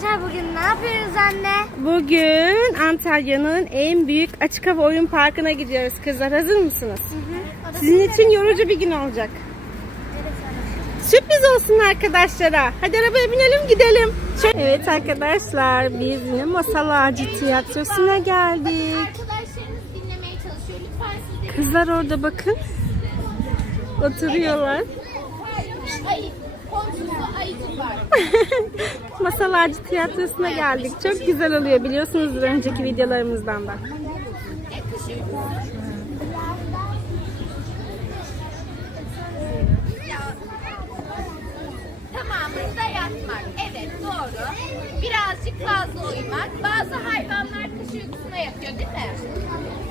Arkadaşlar bugün ne yapıyoruz anne? Bugün Antalya'nın en büyük açık hava oyun parkına gidiyoruz kızlar. Hazır mısınız? Sizin için yorucu bir gün olacak. Sürpriz olsun arkadaşlara. Hadi arabaya binelim gidelim. Şöyle- Evet arkadaşlar biz yine Masal Ağacı Tiyatrosu'na geldik. Arkadaşlarınız dinlemeye çalışıyor. Lütfen siz de Kızlar orada bakın. Oturuyorlar. Ay, komşusu ayıcık var. Masal Ağacı Tiyatrosu'na geldik. Çok güzel oluyor biliyorsunuzdur önceki videolarımızdan da. Tamamında yatmak. Evet doğru. Birazcık fazla uyumak. Bazı hayvanlar kış uykusuna yatıyor değil mi?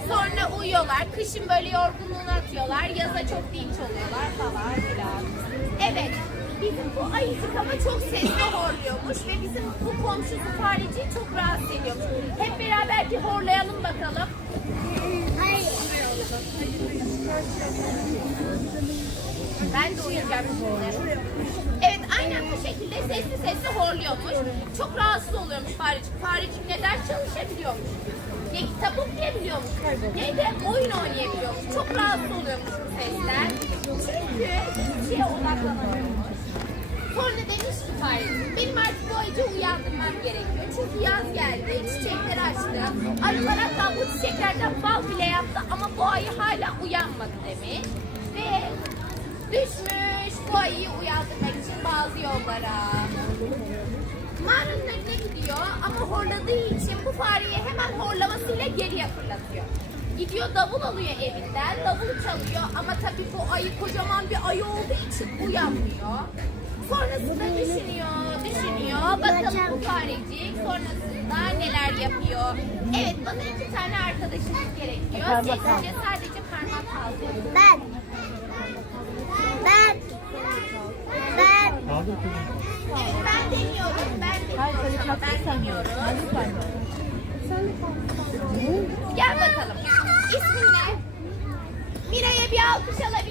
Sonra uyuyorlar. Kışın böyle yorgunluğunu atıyorlar. Yaza çok dinç oluyorlar falan filan. Evet. Bizim bu ayıcık ama çok sesli horluyormuş ve bizim bu komşusu fareciyi çok rahatsız ediyormuş. Hep beraber bir horlayalım bakalım. Ben de uyuyacağım şimdi. Evet aynen bu şekilde sesli sesli horluyormuş. Çok rahatsız oluyormuş farecik. Farecik ne ders çalışabiliyormuş. Ne kitap okuyabiliyormuş. Ne de oyun oynayabiliyormuş. Çok rahatsız oluyormuş bu sesler. Çünkü hiçbir şeye odaklanamıyormuş. Sonra demiş ki farecik benim artık bu ayıcı uyandırmam gerekiyor. Çünkü yaz geldi, çiçekler açtı. Arılar hatta bu çiçeklerden bal bile yaptı ama bu ayı hala uyanmadı demiş. Ve düşmüş bu ayıyı uyandırmak için bazı yollara. Mağaranın önüne gidiyor ama horladığı için bu fareyi hemen horlamasıyla geriye fırlatıyor. Gidiyor davul alıyor evinden, davul çalıyor ama tabii bu ayı kocaman bir ayı olduğu için uyanmıyor. Sonrasında düşünüyor, düşünüyor. Bakalım bu farecik sonrasında neler yapıyor. Evet bana iki tane arkadaşımız gerekiyor. Sessizce sadece parmak kaldırıyor. Ben. Ben. Ben. Evet ben deniyorum. Ben deniyorum. Ben deniyorum. Gel bakalım. İsmin ne? Mira'ya bir alkış alabilir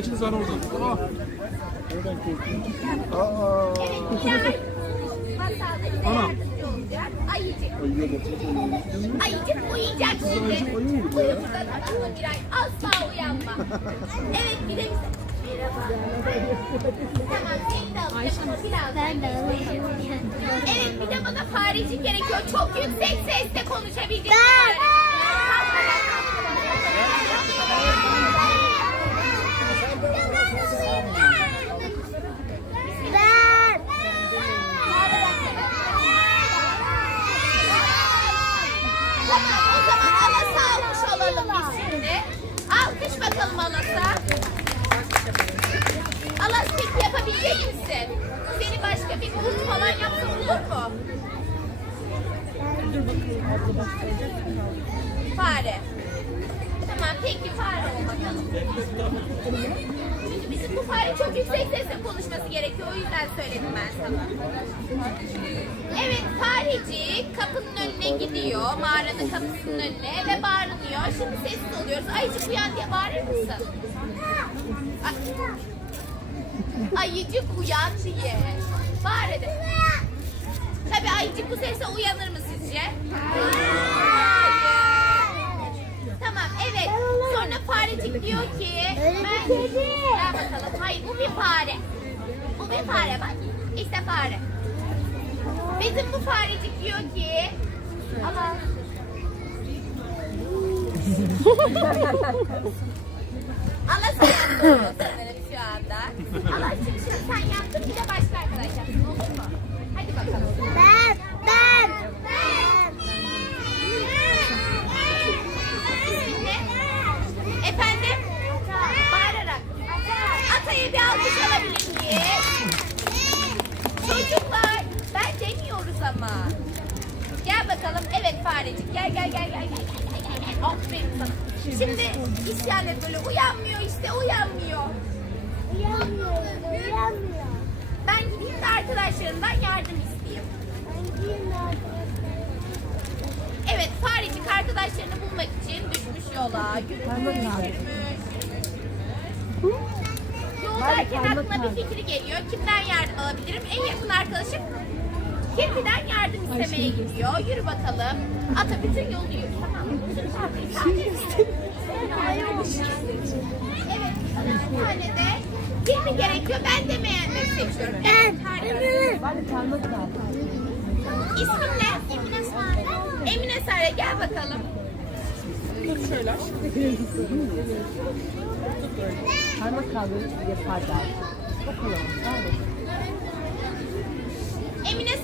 Kardeşiniz var orada. Masada bize yardımcı olacak. Ayıcık. Ayıcık uyuyacak şimdi. Uykudan açma Miray. Asla uyanma. Evet bir de bize. Merhaba. Tamam seni de alacağım ama biraz. Ben de Evet bir de bana farecik gerekiyor. Çok yüksek sesle konuşabilecek. Ben. Tamam o zaman Alas'ı almış olalım biz şimdi. Alkış bakalım Alas'a. Alas peki yapabilecek misin? Seni başka bir grup falan yapsa olur mu? Fare. Tamam peki fare ol bakalım. Çünkü bizim bu fare çok yüksek sesle konuşması gerekiyor. O yüzden söyledim ben sana. Evet farecik kapının önüne gidiyor. Mağaranın kapısının önüne ve bağırınıyor. Şimdi sessiz oluyoruz. Ayıcık uyan diye bağırır mısın? Ay- Ayıcık uyan diye. Bağır hadi. Tabii ayıcık bu sesle uyanır mı sizce? Hayır. Tamam evet. Sonra farecik diyor ki ben... Gel bakalım. Hayır bu bir fare. Bu bir fare bak. İşte fare. Bizim bu farecik diyor ki ama Allah sen yaptın sanırım şu anda. Allah şimdi sen yaptın bir de başka arkadaş yapsın olur mu? Hadi bakalım. Ben. Ben. Ben. İsmin ne? Efendim? Bağırarak. Atayı bir alkış alabilir miyiz? Çocuklar ben demiyoruz ama. Gel bakalım. Evet farecik. Gel gel gel gel gel. gel, gel, gel. Aferin sana. Şimdi isyan et böyle uyanmıyor işte uyanmıyor. Uyanmıyor. Uyanmıyor. Ben gideyim de arkadaşlarımdan yardım isteyeyim. Ben gideyim Evet farecik arkadaşlarını bulmak için düşmüş yola. Yürümüş, yürümüş, yürümüş. Derken aklına bir fikri geliyor. Kimden yardım alabilirim? En yakın arkadaşım Kirpi'den yardım istemeye gidiyor. Yürü bakalım. Ata bütün yolu yürü. Tamam mı? Evet. Bir tane de gerekiyor. Ben de beğenmek seçiyorum. Evet. harika. İsmin ne? Emine Sare. Emine Sare gel bakalım. Parmak kaldır yaparlar. Bakalım. Evet.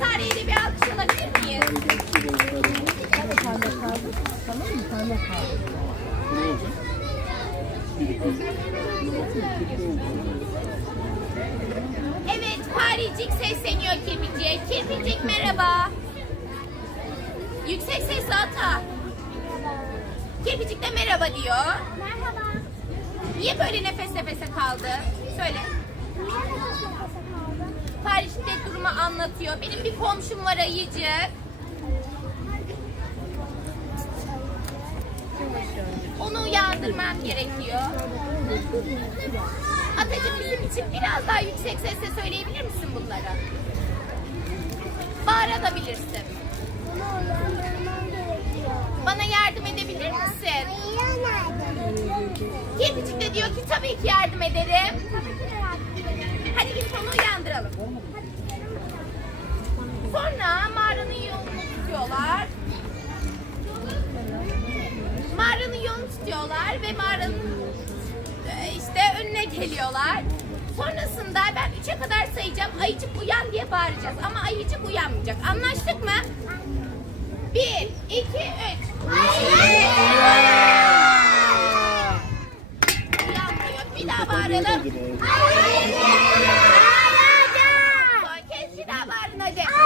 De bir alkış alabilir miyiz? De parmak kaldır. Tamam mı? Parmak kaldır. Ne olacak? Evet, Faricik sesleniyor Kirpicik'e. Kirpicik merhaba. Yüksek sesle ata. Kirpicik de merhaba diyor. Merhaba. Niye böyle nefes nefese kaldı? Söyle. Niye Faricik de durumu anlatıyor. Benim bir komşum var ayıcık. Onu uyandırmam gerekiyor. Atacığım bizim için biraz daha yüksek sesle söyleyebilir misin bunları? Bağırabilirsin. Bana yardım edebilir misin? Kedicik de diyor ki tabii ki yardım ederim. Tabii ki de yardım ederim. Hadi gidip onu uyandıralım. Sonra mağaranın yolunu tutuyorlar. Mağaranın yolunu tutuyorlar ve mağaranın e, işte önüne geliyorlar. Sonrasında ben üçe kadar sayacağım. Ayıcık uyan diye bağıracağız. Ama ayıcık uyanmayacak. Anlaştık mı? Bir, iki, üç. Uyanmıyor. Bir daha bağıralım. Son kez bir daha bağırın hadi. Ama bizim bu ayıcık tabii ki de ne yapıyor? Uyanmıyor.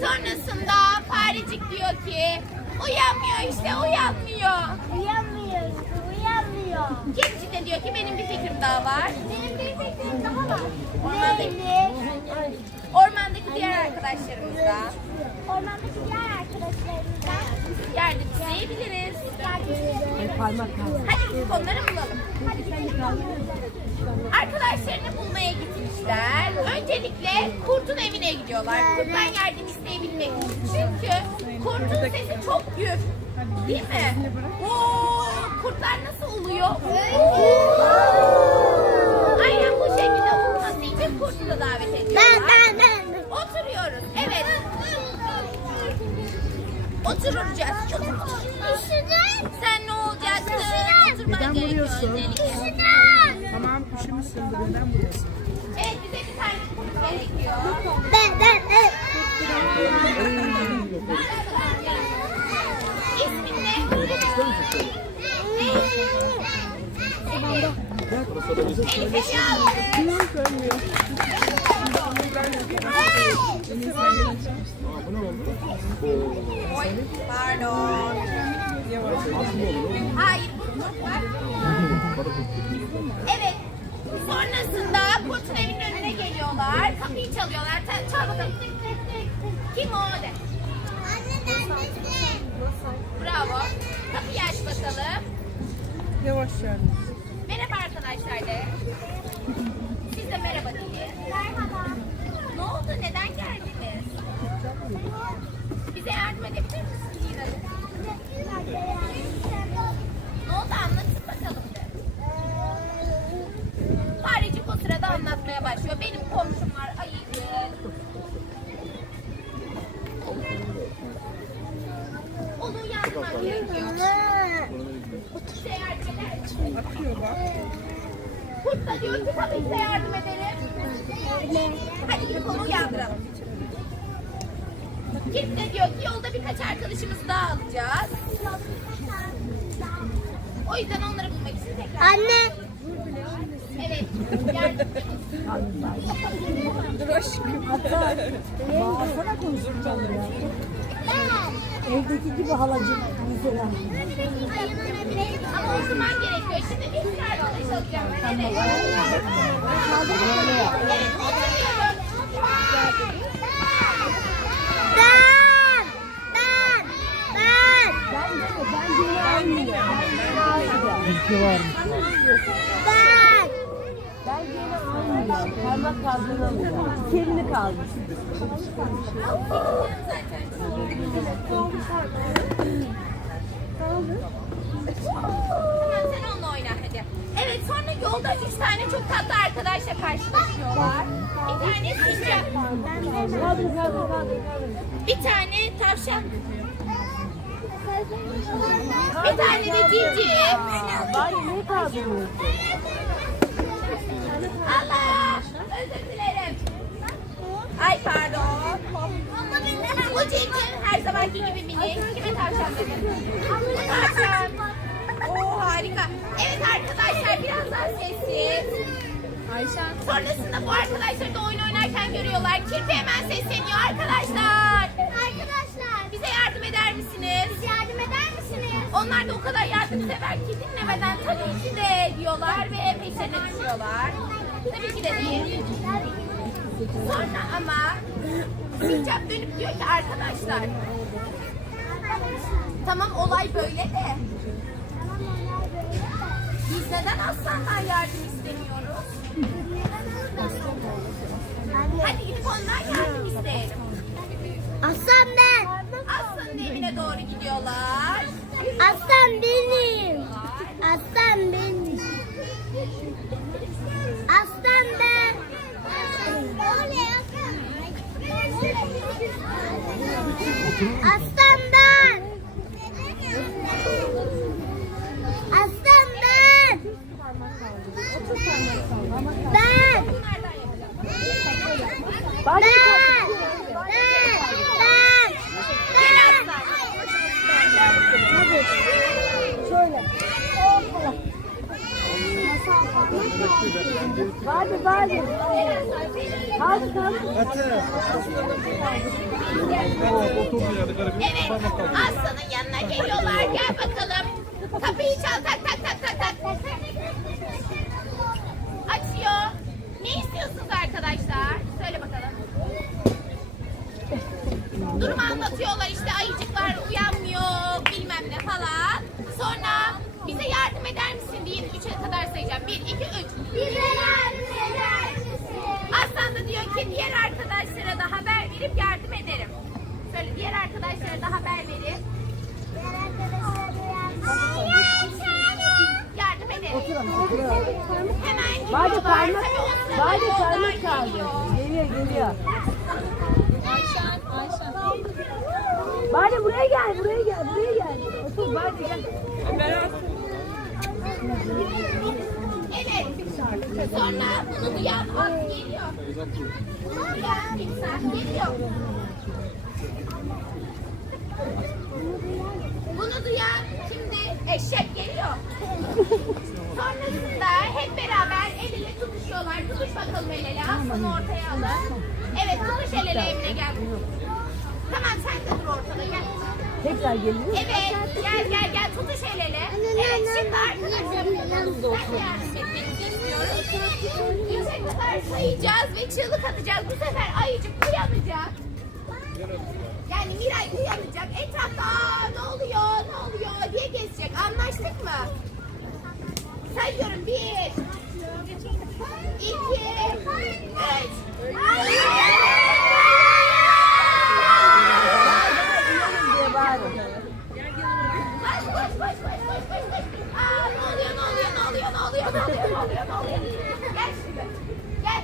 Sonrasında farecik diyor ki uyanmıyor işte uyanmıyor. Uyanmıyor. Uyanmıyor. Kedicik de diyor ki benim bir fikrim daha var. Benim bir fikrim daha var. Ormandaki, ormandaki diğer arkadaşlarımızla Ormandaki diğer arkadaşlarımızdan yardım isteyebiliriz. yardım edebiliriz. Parmak kaldır. Hadi onları bulalım. Arkadaşlarını bulmaya gitmişler. Öncelikle kurtun evine gidiyorlar. Kurttan yardım isteyebilmek için. Çünkü kurtun sesi çok gür. Değil mi? Oo, kurtlar nasıl uluyor? Aynen bu şekilde olması için kurtu da davet Ben ediyorlar. ben ben. Oturuyoruz. Evet. Oturacağız. Üşüdüm. Sen ne olacaksın? Oturman Neden vuruyorsun? Üşüdüm. Tamam üşümüşsün. Neden vuruyorsun? Evet bize bir tane kurt gerekiyor. Ben ben ben. İsmin ne? Bu ne oldu? Oy, pardon. Evet. Sonrasında kurtun evinin önüne geliyorlar. Kapıyı çalıyorlar. Çal, çal bakalım. Kim o? Bravo. Kapıyı aç bakalım. Yavaş yani. Merhaba arkadaşlar de. Siz de merhaba deyin. Merhaba. Ne oldu? Neden geldiniz? Bize yardım edebilir misiniz Lina? Ne oldu? Anlatın bakalım de. Farecik o sırada anlatmaya başlıyor. Benim komşum var ayıcık. Onu. Size yardım eder. Kurt da diyor ki tabii ki de yardım ederim. Hadi gidip onu uyandıralım. Kim de diyor ki yolda birkaç arkadaşımızı daha alacağız. O yüzden onları bulmak için tekrar. Anne. Evet. Yardımcımız. Bağırsana konuşurken ya. Evdeki gibi halacık mesela. Ama oturman gerekiyor. Şimdi bir arkadaş alacağım. Evet. Evet Bilgi var. Bak. Ben Ben gene almayacağım. Parmak kaldığını alacağım. Kelini kaldır. Sen onunla oyna hadi. Evet sonra yolda üç tane çok tatlı arkadaşla karşılaşıyorlar. Bir tane sıcak. Bir tane tavşan. Bir tane de civciv. Bari niye kaldırmıyorsun? Allah! Özür dilerim. Ay pardon. Bu civciv her zamanki gibi minik. Kime tavşan dedin? Tavşan. Oo harika. Evet arkadaşlar biraz daha sessiz. Ayşen. Sonrasında bu arkadaşları da oyun oynarken görüyorlar. Kirpi hemen sesleniyor arkadaşlar. Arkadaşlar. Bize yardım eder misiniz? Bize yardım eder misiniz? Onlar da o kadar yardımsever ki dinlemeden tabii ki de diyorlar ve peşlerine düşüyorlar. Tabii ki de değil. Sonra ama sincap dönüp diyor ki arkadaşlar tamam olay böyle de biz neden aslandan yardım istemiyoruz? Hadi gidip ondan yardım isteyelim. Aslan ben. Aslanın evine doğru gidiyorlar. Aslan benim. Aslan benim. Aslan ben. Aslan ben. Aslan ben. Ben. Ben. Ben. Ben. Gel aslan. şöyle. Hoppala. Bari bari. Kaldır kaldır. Evet, aslanın yanına geliyorlar. Gel bakalım. Kapıyı çal, tak tak tak tak tak. Açıyor. Ne istiyorsunuz arkadaşlar? Söyle bakalım. Durumu anlatıyorlar işte ayıcıklar uyanmıyor bilmem ne falan. Sonra bize yardım eder misin diye üçe kadar sayacağım. Bir, iki, üç. Bize yardım eder misin? Aslan da diyor ki diğer arkadaşlara da haber verip yardım ederim. Söyle diğer arkadaşlara da haber verip yardım ederim. Oturalım oturalım. Hemen gidiyorlar. parmak, sırada bari yoldan parmak kaldı. Geliyor geliyor. Bari buraya gel, buraya gel, buraya gel. Otur bari gel. Evet. Sonra bunu duyan at geliyor. Duyan timsah geliyor. Bunu duyan şimdi eşek geliyor. Sonrasında hep beraber el ele tutuşuyorlar. Tutuş bakalım el ele. Aslanı ortaya alın. Evet tutuş el ele Emine gel. Tamam sen de dur ortada gel. Tekrar geliyor. Evet gel gel gel tutuş el ele. Evet şimdi arkadaşlar etmenizi istiyorum. Yüze kadar sayacağız ve çığlık atacağız. Bu sefer ayıcık uyanacak. Yani Miray uyanacak. Etrafta "Aa, ne oluyor ne oluyor diye gezecek. Anlaştık mı? Sayıyorum bir. iki, üç. diye bağırın. Koş koş koş koş koş koş koş. Aa ne oluyor ne oluyor ne oluyor ne oluyor ne oluyor ne oluyor ne oluyor. Gel şimdi. Gel.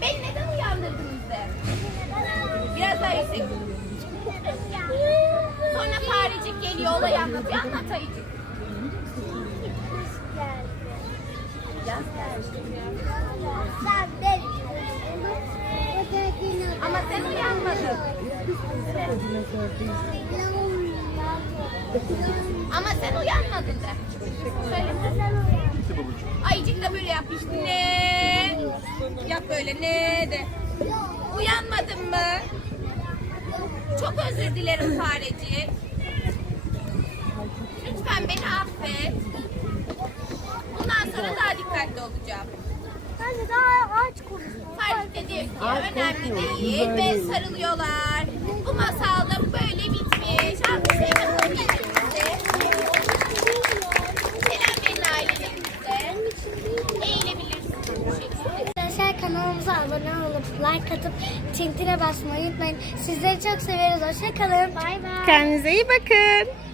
Beni neden uyandırdın bize? Biraz daha yüksek. Sonra farecik geliyor olayı anlatıyor. Anlat ayıcık. Yaz geldi. Aslan benim. Ama sen uyanmadın. Ama sen uyanmadın de. Söyle. Ayıcık da böyle yapmış. Ne? Yap böyle ne de. Uyanmadın mı? Çok özür dilerim farecik. Lütfen beni affet. Sonra daha dikkatli olacağım. Anne daha ağaç konuşma. Tarifte diyor ki önemli değil ve sarılıyorlar. Bu masalda böyle bitmiş. Alkışlayın bakalım kendinize. Selam verin ailenize. Eğilebilirsiniz bu. Arkadaşlar kanalımıza abone olup like atıp tintine basmayı unutmayın. Sizleri çok seviyoruz. Hoşçakalın. Bay bay. Kendinize iyi bakın.